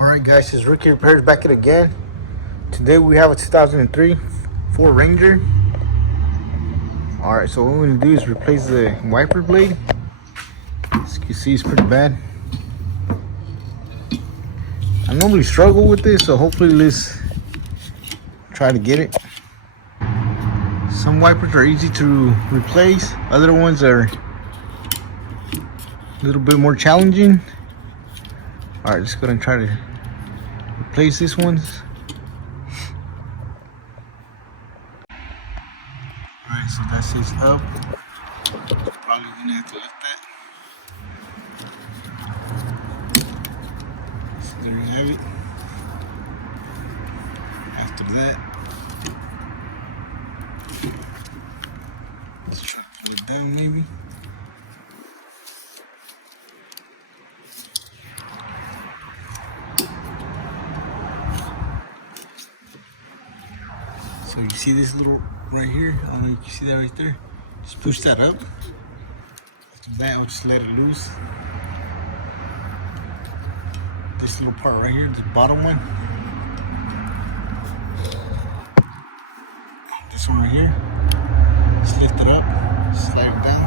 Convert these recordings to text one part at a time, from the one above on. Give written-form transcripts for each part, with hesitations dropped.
Alright guys, it's Ricky Repairs back at it again. Today we have a 2003 Ford Ranger. Alright, so what we're going to do is replace the wiper blade. As you can see, it's pretty bad. I normally struggle with this, so hopefully let's try to get it. Some wipers are easy to replace, other ones are a little bit more challenging. Alright, just gonna try to replace this ones. Alright, so that says up. Probably gonna have to lift that. So there you have it. After that, let's try to put it down maybe. So you see this little right here? I don't know if you can see that right there. Just push that up. After that, I'll just let it loose. This little part right here, the bottom one. This one right here. Just lift it up, slide it down.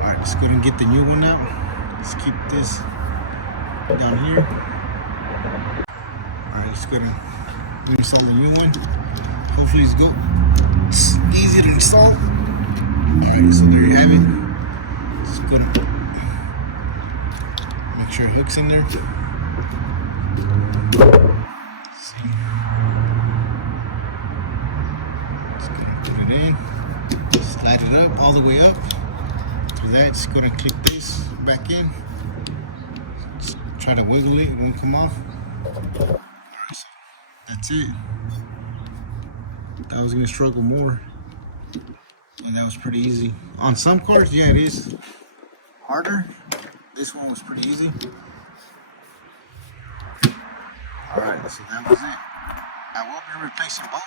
Alright, let's go ahead and get the new one out. Let's keep this down here. Alright, let's go ahead and install the new one. Hopefully it's good. It's easy to install. Alright, so there you have it. Just go to make sure it hooks in there. See. Just gonna put it in. Slide it up all the way up. After that, just go to click this back in. Just try to wiggle it, it won't come off. Alright, so that's it. I was gonna struggle more, and that was pretty easy. On some cars, yeah, it is harder. This one was pretty easy. Alright, so that was it. I will be replacing both.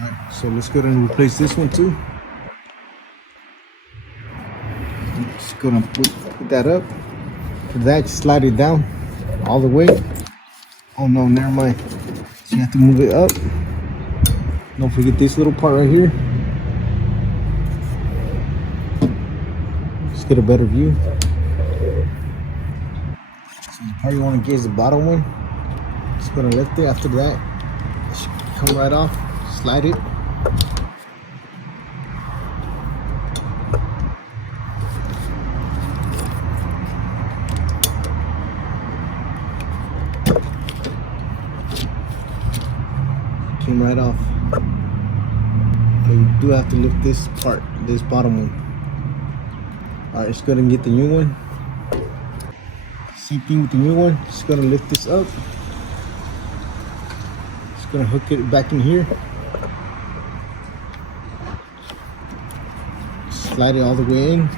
Alright, so let's go ahead and replace this one too. Just gonna put that up. For that, just slide it down all the way. Oh no, never mind. So you have to move it up. Don't forget this little part right here. Just get a better view. So the part you want to get is the bottom one. Just gonna lift it. After that, it should come right off. Slide it. Came right off. You do have to lift this part, this bottom one. Alright, just go ahead and get the new one. Same thing with the new one. Just gonna lift this up. Just gonna hook it back in here. Slide it all the way in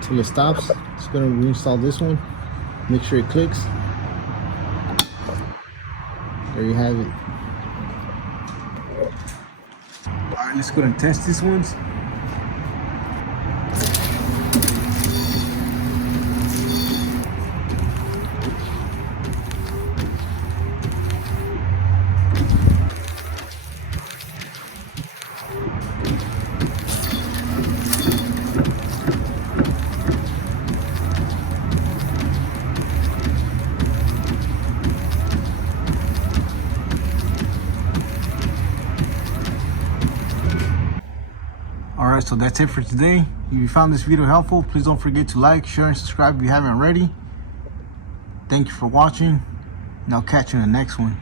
till it stops. Just gonna reinstall this one. Make sure it clicks. There you have it. Alright, let's go and test these ones. Alright, so that's it for today. If you found this video helpful, please don't forget to like, share, and subscribe if you haven't already. Thank you for watching, and I'll catch you in the next one.